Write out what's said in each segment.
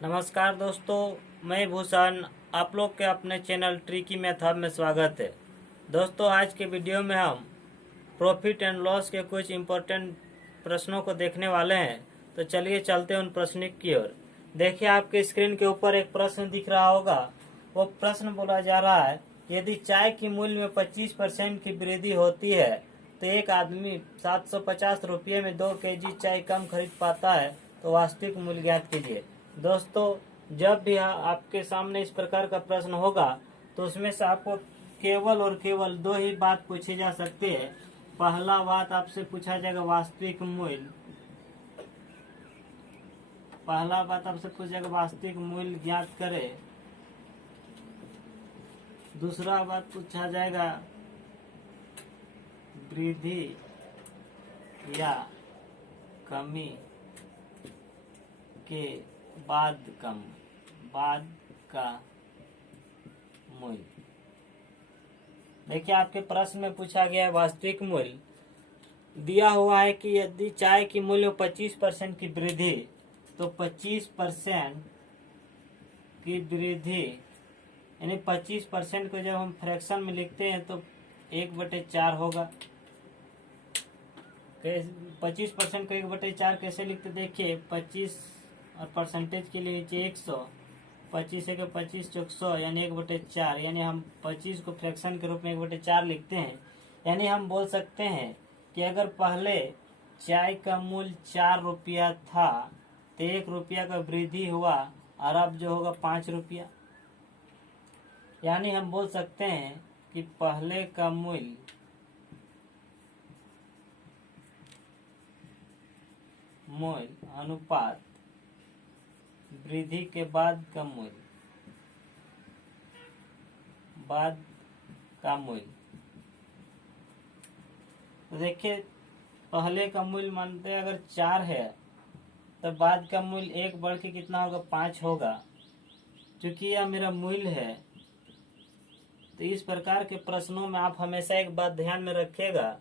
नमस्कार दोस्तों, मैं भूषण आप लोग के अपने चैनल ट्रिकी मेथड में स्वागत है। दोस्तों, आज के वीडियो में हम प्रॉफिट एंड लॉस के कुछ इम्पोर्टेंट प्रश्नों को देखने वाले हैं। तो चलिए चलते हैं उन प्रश्नों की ओर। देखिए, आपके स्क्रीन के ऊपर एक प्रश्न दिख रहा होगा। वो प्रश्न बोला जा रहा है, यदि चाय की मूल्य में 25% की वृद्धि होती है तो एक आदमी 750 रुपये में 2 केजी चाय कम खरीद पाता है, तो वास्तविक मूल्य ज्ञात कीजिए। दोस्तों, जब भी आपके सामने इस प्रकार का प्रश्न होगा तो उसमें से आपको केवल और केवल दो ही बात पूछी जा सकती है। पहला बात आपसे पूछा जाएगा वास्तविक मूल्य। पहला बात आपसे पूछा जाएगा वास्तविक मूल्य ज्ञात करें। दूसरा बात पूछा जाएगा वृद्धि या कमी के बाद का मूल्य। देखिए, आपके प्रश्न में पूछा गया है वास्तविक मूल्य। दिया हुआ है कि यदि चाय की मूल्य 25% की वृद्धि, तो 25% की वृद्धि यानी 25% को जब हम फ्रैक्शन में लिखते हैं तो 1/4 होगा। 25% को 1/4 कैसे लिखते? देखिए, 25 और परसेंटेज के लिए नीचे 100, 25 है 25 चौक 100 यानी 1/4, यानी हम 25 को फ्रैक्शन के रूप में 1/4 लिखते हैं। यानी हम बोल सकते हैं कि अगर पहले चाय का मूल्य 4 रुपया था तो 1 रुपया का वृद्धि हुआ और अब जो होगा 5 रुपया। यानी हम बोल सकते हैं कि पहले का मूल्य अनुपात वृद्धि के बाद का मूल्य तो देखिए, पहले का मूल्य मानते हैं अगर 4 है तो बाद का मूल्य 1 बढ़ के कितना होगा? 5 होगा। क्योंकि यह मेरा मूल्य है, तो इस प्रकार के प्रश्नों में आप हमेशा एक बात ध्यान में रखिएगा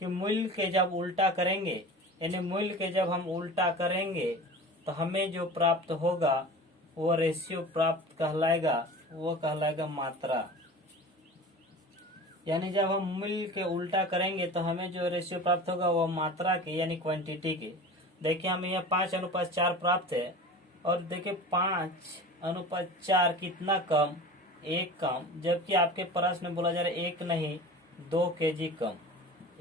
कि मूल्य के जब उल्टा करेंगे, यानी मूल्य के जब हम उल्टा करेंगे तो हमें जो प्राप्त होगा वो रेशियो प्राप्त कहलाएगा, वो कहलाएगा मात्रा। यानी जब हम मूल्य के उल्टा करेंगे तो हमें जो रेशियो प्राप्त होगा वो मात्रा के यानी क्वांटिटी के। देखिए, हमें यहाँ 5:4 प्राप्त है और देखिए 5:4 कितना कम? 1 कम। जबकि आपके प्रश्न में बोला जा रहा है 1 नहीं 2 केजी कम।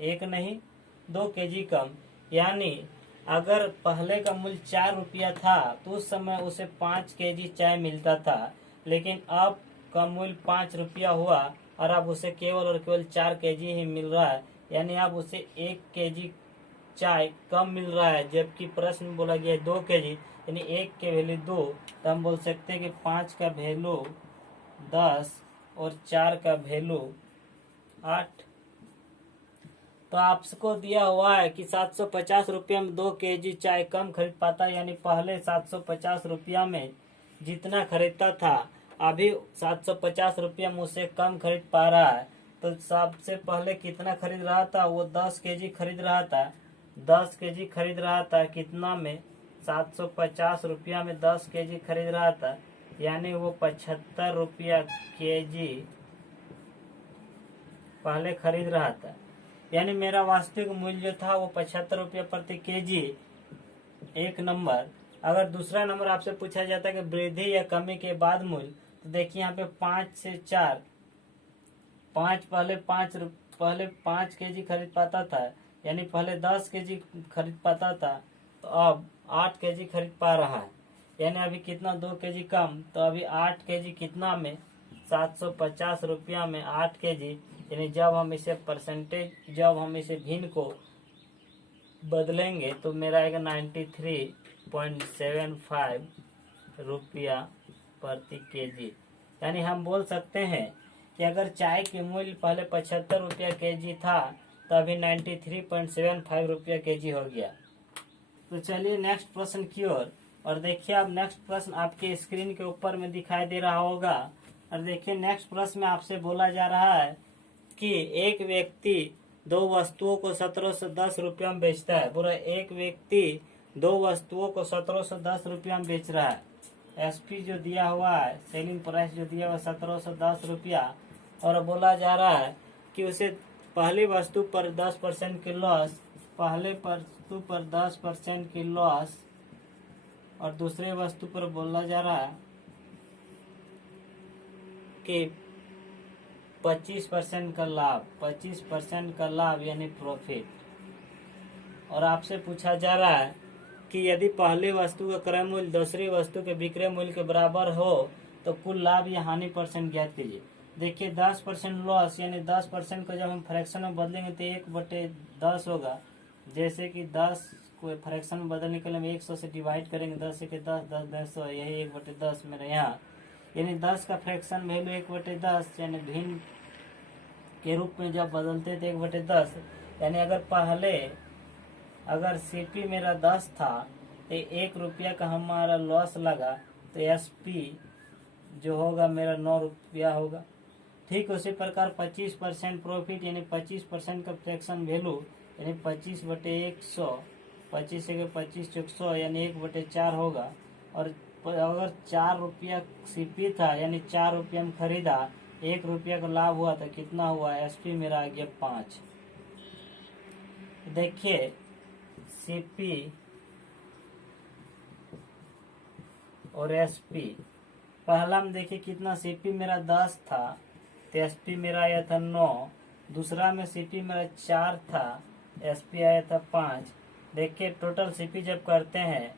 1 नहीं 2 केजी कम। यानी अगर पहले का मूल्य 4 रुपया था तो उस समय उसे 5 केजी चाय मिलता था, लेकिन अब का मूल्य 5 रुपया हुआ और अब उसे केवल और केवल 4 केजी ही मिल रहा है। यानी अब उसे 1 केजी चाय कम मिल रहा है। जबकि प्रश्न में बोला गया है 2 केजी, यानी 1 के वैल्यू 2, तो हम बोल सकते हैं कि 5 का वैल्यू 10 और 4 का वैल्यू 8। तो आपको दिया हुआ है कि 750 रुपया में 2 केजी चाय कम खरीद पाता है। यानी पहले 750 रुपया में जितना खरीदता था अभी 750 रुपया में उसे कम खरीद पा रहा है। तो सबसे पहले कितना खरीद रहा था? वो 10 केजी खरीद रहा था। 10 केजी खरीद रहा था कितना में? 750 रुपया में 10 केजी खरीद रहा था, यानी वो 75 रुपया केजी पहले खरीद रहा था। यानी मेरा वास्तविक मूल्य जो था वो 75 रुपया प्रति केजी। एक नंबर। अगर दूसरा नंबर आपसे पूछा जाता है कि वृद्धि या कमी के बाद मूल्य, तो देखिए यहाँ पे 5 से 4, 5 पहले 5 केजी खरीद पाता था, यानी पहले 10 केजी खरीद पाता था, तो अब 8 केजी खरीद पा रहा है। यानी अभी कितना? 2 केजी कम। तो अभी 8 केजी कितना में? 750 रुपया में 8 केजी। यानी जब हम इसे भिन्न को बदलेंगे तो मेरा आएगा 93.75 रुपया प्रति केजी। यानी हम बोल सकते हैं कि अगर चाय के मूल्य पहले 75 रुपया केजी था तो अभी 93.75 रुपया केजी हो गया। तो चलिए नेक्स्ट प्रश्न की ओर। और देखिए, अब नेक्स्ट प्रश्न आपके स्क्रीन के ऊपर में दिखाई दे रहा होगा। और देखिए, नेक्स्ट प्रश्न में आपसे बोला जा रहा है कि एक व्यक्ति दो वस्तुओं को 1710 रुपया में बेचता है। पूरा एक व्यक्ति दो वस्तुओं को 1710 रुपया में बेच रहा है। एसपी जो दिया हुआ है, सेलिंग प्राइस जो दिया हुआ 1710 रुपया, और बोला जा रहा है कि उसे पहली वस्तु पर 10% की लॉस, पहले वस्तु पर 10% की लॉस, और दूसरे वस्तु पर बोला जा रहा है कि 25% का लाभ, 25% का लाभ यानी प्रॉफिट। और आपसे पूछा जा रहा है कि यदि पहली वस्तु का क्रय मूल्य दूसरी वस्तु के विक्रय मूल्य के बराबर हो तो कुल लाभ या हानि परसेंट ज्ञात कीजिए। देखिए 10% लॉस यानी 10% को जब हम फ्रैक्शन में बदलेंगे तो 1/10 होगा। जैसे कि 10 को फ्रैक्शन में बदलने के लिए हम 100 से डिवाइड करेंगे, 10 से 10, 10 10 यही 1/10 मेरे यहाँ, यानी 10 का फ्रैक्शन वैल्यू 1/10 यानी भिन्न के रूप में जब बदलते थे 1/10, यानी अगर सीपी मेरा 10 था तो 1 रुपया का हमारा लॉस लगा तो एसपी जो होगा मेरा 9 रुपया होगा। ठीक उसी प्रकार 25% प्रॉफिट यानी 25% का फ्रैक्शन वैल्यू यानी 25/100, 25 से 25 चौक 100 यानी 1/4 होगा। और अगर 4 रुपया सीपी था यानी 4 रुपया में खरीदा, 1 रुपया का लाभ हुआ तो कितना हुआ, एसपी मेरा आ गया 5। देखिए सीपी और एसपी, पहला में देखिए कितना, सीपी मेरा 10 था तो एसपी मेरा आया था 9, दूसरा में सीपी मेरा 4 था, एसपी आया था 5। देखिए टोटल सीपी जब करते हैं,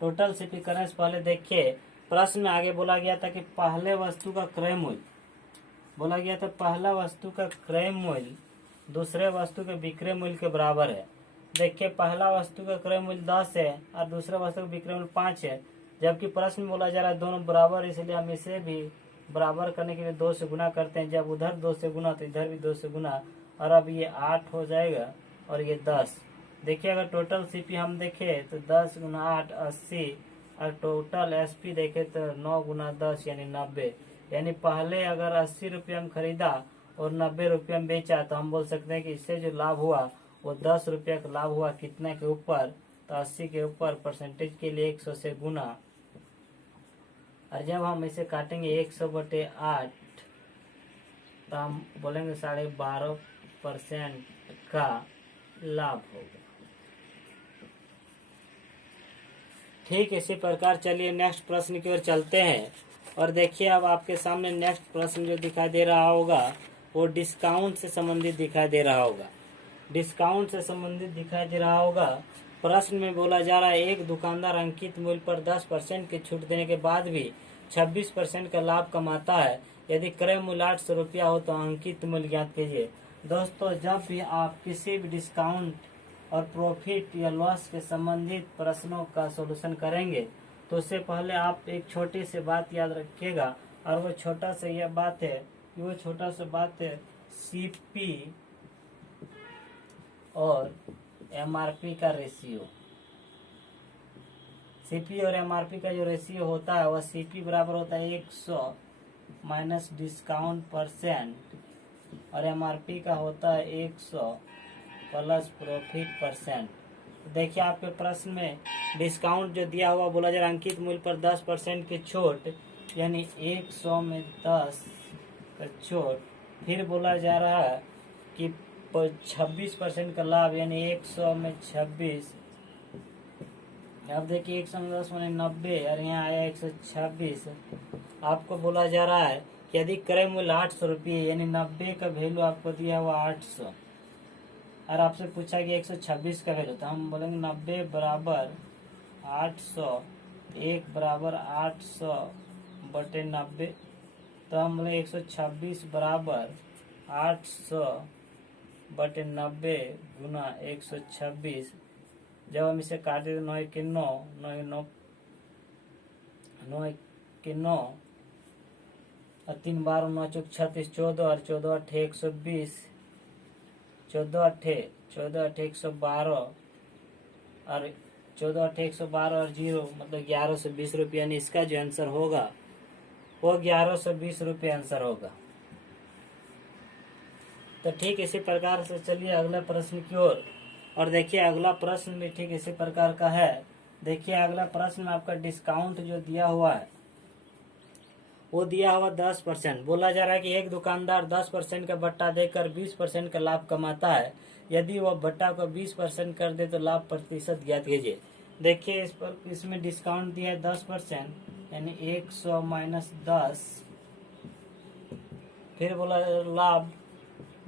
टोटल सीपी करने से पहले देखिए प्रश्न में आगे बोला गया था कि पहले वस्तु का क्रय मूल्य, बोला गया था पहला वस्तु का क्रय मूल्य दूसरे वस्तु के विक्रय मूल्य के बराबर है। देखिए पहला वस्तु का क्रय मूल्य 10 है और दूसरे वस्तु का विक्रय मूल्य 5 है, जबकि प्रश्न में बोला जा रहा है दोनों बराबर, इसलिए हम इसे भी बराबर करने के लिए 2 से गुना करते हैं। जब उधर 2 से गुना तो इधर भी 2 से गुना, और अब ये 8 हो जाएगा और ये 10। देखिए अगर टोटल सीपी हम देखें तो 10 गुना 8 80, और टोटल एसपी देखे तो 9 गुना 10 यानी 90। यानी पहले अगर 80 रुपया में खरीदा और 90 रुपया में बेचा तो हम बोल सकते हैं कि इससे जो लाभ हुआ वो 10 रुपया का लाभ हुआ, कितने के ऊपर, तो 80 के ऊपर, परसेंटेज के लिए 100 से गुना, और जब हम इसे काटेंगे 100/8 तो हम बोलेंगे 12.5% का लाभ होगा। ठीक इसी प्रकार चलिए नेक्स्ट प्रश्न की ओर चलते हैं। और देखिए अब आपके सामने नेक्स्ट प्रश्न जो दिखाई दे रहा होगा वो डिस्काउंट से संबंधित दिखाई दे रहा होगा, डिस्काउंट से संबंधित दिखाई दे रहा होगा। प्रश्न में बोला जा रहा है एक दुकानदार अंकित मूल्य पर 10% की छूट देने के बाद भी 26% का लाभ कमाता है। यदि क्रय मूल्य 800 रुपया हो तो अंकित मूल्य ज्ञात कीजिए। दोस्तों जब भी आप किसी भी डिस्काउंट और प्रॉफिट या लॉस के संबंधित प्रश्नों का सॉल्यूशन करेंगे तो उससे पहले आप एक छोटी सी बात याद रखिएगा, और वो छोटा सा यह बात है, वो छोटा सा बात है सीपी और एमआरपी का रेशियो। सीपी और एमआरपी का जो रेशियो होता है वह सीपी बराबर होता है 100 माइनस डिस्काउंट परसेंट, और एमआरपी का होता है 100 प्लस प्रॉफिट परसेंट। देखिए आपके प्रश्न में डिस्काउंट जो दिया हुआ, बोला जा रहा है अंकित मूल्य पर 10% की छूट, यानी 100 में 10 का छूट। फिर बोला जा रहा है कि 26% का लाभ, यानी 100 में 26। अब देखिए 100 में 10 माने 90, और यहाँ आया 126। आपको बोला जा रहा है कि यदि क्रय मूल्य 800 रुपये यानी 90 का वैल्यू आपको दिया हुआ 800, और आपसे पूछा कि 126 का वैल्यू, तो हम बोलेंगे 90 बराबर 800, 1 बराबर 800/90, तो हम बोले 126 बराबर 800/90 गुना 126। जब हम इसे काटे तो 9 के 9, 9 के 9, और 3 बार 9 चौक 36, 14 और 14 अठे 120, 14 अठे 112, और 14 अठे 112 और 0 मतलब 1120 रुपये, यानी इसका जो आंसर होगा वो 1120 रुपये आंसर होगा। तो ठीक इसी प्रकार से चलिए अगले प्रश्न की ओर। और देखिए अगला प्रश्न भी ठीक इसी प्रकार का है। देखिए अगला प्रश्न में आपका डिस्काउंट जो दिया हुआ है वो दिया हुआ 10%। बोला जा रहा है कि एक दुकानदार 10% का भट्टा देकर 20% का लाभ कमाता है। यदि वह भट्टा को 20% कर दे तो लाभ प्रतिशत ज्ञात कीजिए। देखिए इस पर इसमें डिस्काउंट दिया है 10%, यानी 100 माइनस 10, फिर बोला लाभ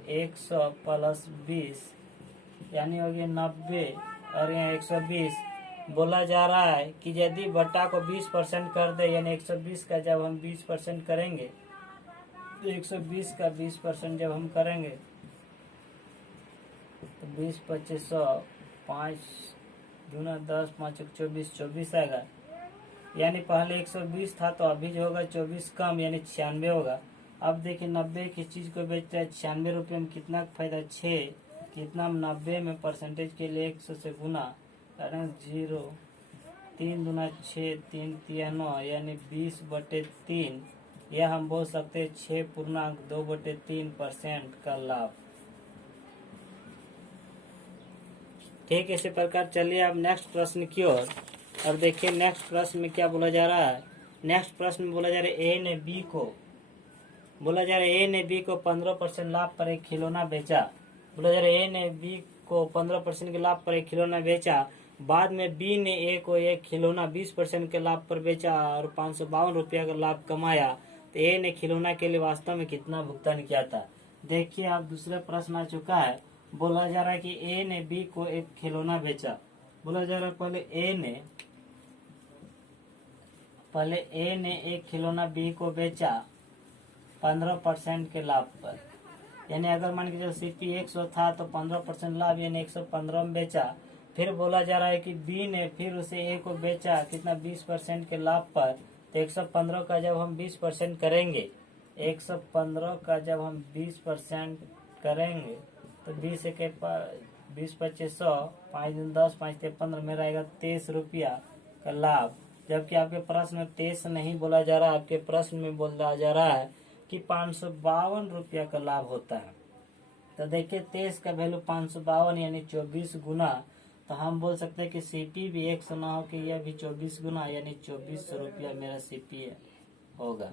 100 प्लस 20 यानी हो गया 90 और यहाँ 120। बोला जा रहा है कि यदि भट्टा को 20% कर दे, यानी 120 का जब हम 20% करेंगे तो 120 का 20% जब हम करेंगे तो 20 25 100, 5 दूना 10, 5 24, 24 आएगा। यानी पहले 120 था तो अभी जो होगा 24 कम यानी 96 होगा। अब देखिए 90 की चीज को बेचते हैं 96 रुपये में, कितना फायदा 6, कितना 90 में परसेंटेज के लिए 100 से गुना 0, 3 दूना 6, 3 तिया 9 यानी 20/3। यह हम बोल सकते हैं 6.2/3% का लाभ। ठीक इसी प्रकार चलिए अब नेक्स्ट प्रश्न की ओर और देखिए नेक्स्ट प्रश्न में क्या बोला जा रहा है। नेक्स्ट प्रश्न में बोला जा रहा है ए ने बी को 15% लाभ पर एक खिलौना बेचा। बोला जा रहा है ए ने बी को 15% के लाभ पर एक खिलौना बेचा। बाद में बी ने ए को एक खिलौना 20% के लाभ पर बेचा और 552 रुपया का लाभ कमाया। तो ए ने खिलौना के लिए वास्तव में कितना भुगतान किया था। देखिए अब दूसरा प्रश्न आ चुका है। बोला जा रहा है कि ए ने बी को एक खिलौना बेचा। बोला जा रहा है पहले ए ने एक खिलौना बी को बेचा 15% के लाभ पर। यानी अगर मान के चलो सीपी 100 था तो 15% लाभ यानी 115 में बेचा। फिर बोला जा रहा है कि बी ने फिर उसे ए को बेचा कितना 20% के लाभ पर। तो 115 का जब हम 20% करेंगे, 115 का जब हम 20% करेंगे तो 20 के 20 25 100, 5 दिन 10, 5 ते 15 में रहेगा 23 रुपया का लाभ। जबकि आपके प्रश्न में 23 नहीं बोला जा रहा है, आपके प्रश्न में बोला जा रहा है कि 552 रुपया का लाभ होता है। तो देखिए 23 का वैल्यू 552 यानी 24 गुना। तो हम बोल सकते हैं कि सीपी भी 100 ना हो कि यह भी 24 गुना यानी 2400 रुपया मेरा सीपी होगा।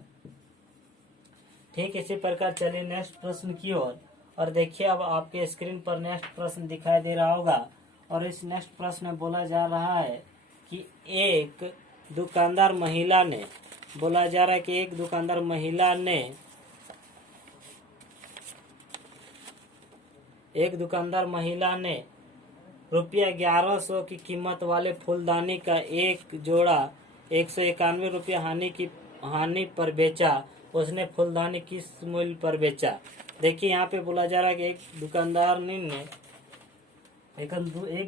ठीक इसी प्रकार चलिए नेक्स्ट प्रश्न की ओर और देखिए अब आपके स्क्रीन पर नेक्स्ट प्रश्न दिखाई दे रहा होगा। और इस नेक्स्ट प्रश्न में बोला जा रहा है कि एक दुकानदार महिला ने, बोला जा रहा है कि एक दुकानदार महिला ने रुपया 1100 की कीमत वाले फूलदानी का एक जोड़ा 191 रुपया हानि पर बेचा। उसने फूलदानी किस मूल्य पर बेचा। देखिए यहाँ पे बोला जा रहा है कि एक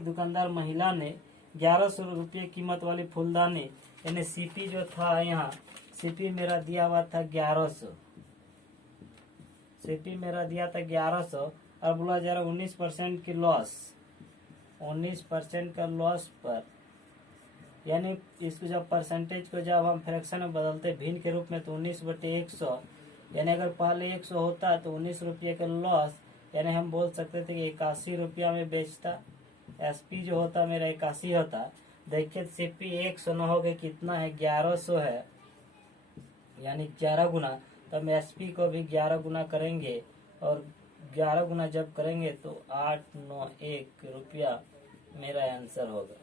दुकानदार महिला ने 1100 रुपये कीमत वाली फूलदानी, यानी सीपी जो था, यहाँ सीपी मेरा दिया हुआ था 1100, सीपी मेरा दिया था 1100 और बोला जा रहा है 19% की लॉस, 19% का लॉस पर, यानी इसको जब परसेंटेज को जब हम फ्रैक्शन में बदलते भिन्न के रूप में तो 19/100, यानी अगर पहले 100 होता तो 19 रुपये का लॉस, यानी हम बोल सकते थे कि 81 रुपया में बेचता। एसपी जो होता मेरा 81 होता। देखिए सीपी 100 न हो गए कितना है 1100 है, यानी 11 गुना। तो हम एसपी को भी 11 गुना करेंगे और 11 गुना जब करेंगे तो 891 रुपया मेरा आंसर होगा।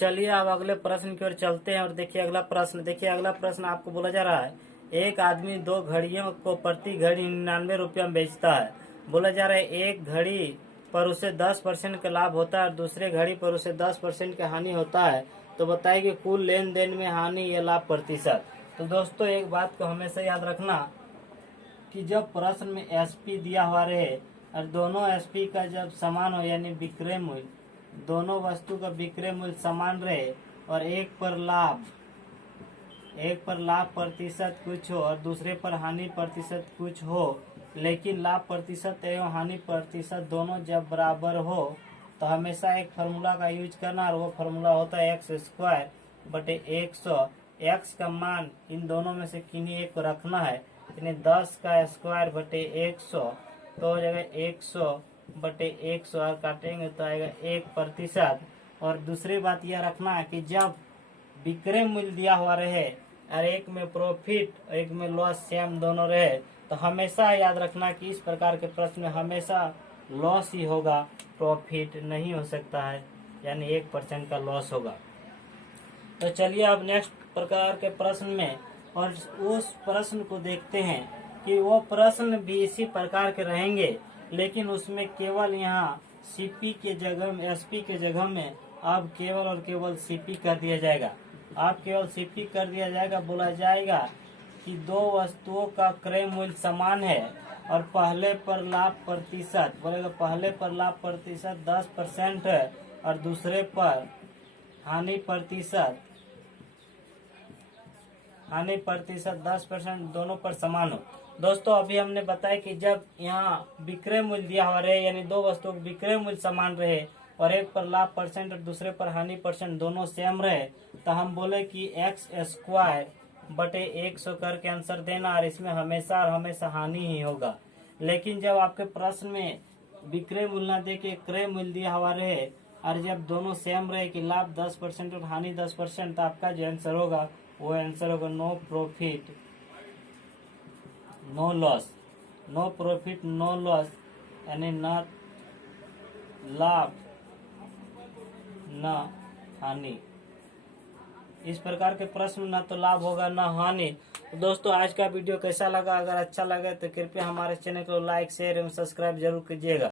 चलिए अब अगले प्रश्न की ओर चलते हैं और देखिए अगला प्रश्न आपको बोला जा रहा है एक आदमी 2 घड़ियों को प्रति घड़ी 99 रुपया में बेचता है। बोला जा रहा है एक घड़ी पर उसे 10% का लाभ होता है और दूसरे घड़ी पर उसे 10% का हानि होता है। तो बताइए कि कुल लेन देन में हानि या लाभ प्रतिशत। तो दोस्तों एक बात को हमेशा याद रखना कि जब प्रश्न में एसपी दिया हुआ रहे और दोनों एसपी का जब समान हो, यानी विक्रय मूल्य, दोनों वस्तु का विक्रय मूल्य समान रहे और एक पर लाभ प्रतिशत कुछ हो और दूसरे पर हानि प्रतिशत कुछ हो, लेकिन लाभ प्रतिशत एवं हानि प्रतिशत दोनों जब बराबर हो तो हमेशा एक फार्मूला का यूज करना और वो फार्मूला होता है x²/100। x का मान इन दोनों में से किन्हीं एक को रखना है, यानी 10 का स्क्वायर बटे 100 तो हो जाएगा 100/100 और काटेंगे तो आएगा 1%। और दूसरी बात यह रखना है कि जब विक्रय मूल्य दिया हुआ रहे और एक में प्रॉफिट और एक में लॉस सेम दोनों रहे तो हमेशा याद रखना कि इस प्रकार के प्रश्न में हमेशा लॉस ही होगा, प्रॉफिट नहीं हो सकता है, यानी 1% का लॉस होगा। तो चलिए अब नेक्स्ट प्रकार के प्रश्न में और उस प्रश्न को देखते हैं कि वो प्रश्न भी इसी प्रकार के रहेंगे, लेकिन उसमें केवल यहाँ सीपी के जगह में, एसपी के जगह में अब केवल और केवल सीपी कर दिया जाएगा। आप केवल सीपी कर दिया जाएगा, बोला जाएगा कि दो वस्तुओं का क्रय मूल्य समान है और पहले पर लाभ प्रतिशत, बोलेगा पहले पर लाभ प्रतिशत 10% है और दूसरे पर हानि प्रतिशत 10% दोनों पर समान हो। दोस्तों अभी हमने बताया कि जब यहाँ विक्रय मूल्य दिया हुआ रहे, यानी दो वस्तुओं के विक्रय मूल्य समान रहे और एक पर लाभ परसेंट और दूसरे पर हानि परसेंट दोनों सेम रहे, तो हम बोले कि x² बटे 100 करके आंसर देना और इसमें हमेशा और हमेशा हानि ही होगा। लेकिन जब आपके प्रश्न में विक्रय मूल्य न दे के क्रय मूल्य दिया हुआ रहे और जब दोनों सेम रहे कि लाभ 10% और हानि 10%, तो आपका जो आंसर होगा वो आंसर होगा no profit no loss. No profit no loss यानी न लाभ न हानि। इस प्रकार के प्रश्न न तो लाभ होगा न हानि। तो दोस्तों आज का वीडियो कैसा लगा? अगर अच्छा लगे तो कृपया हमारे चैनल को लाइक शेयर एवं सब्सक्राइब जरूर कीजिएगा।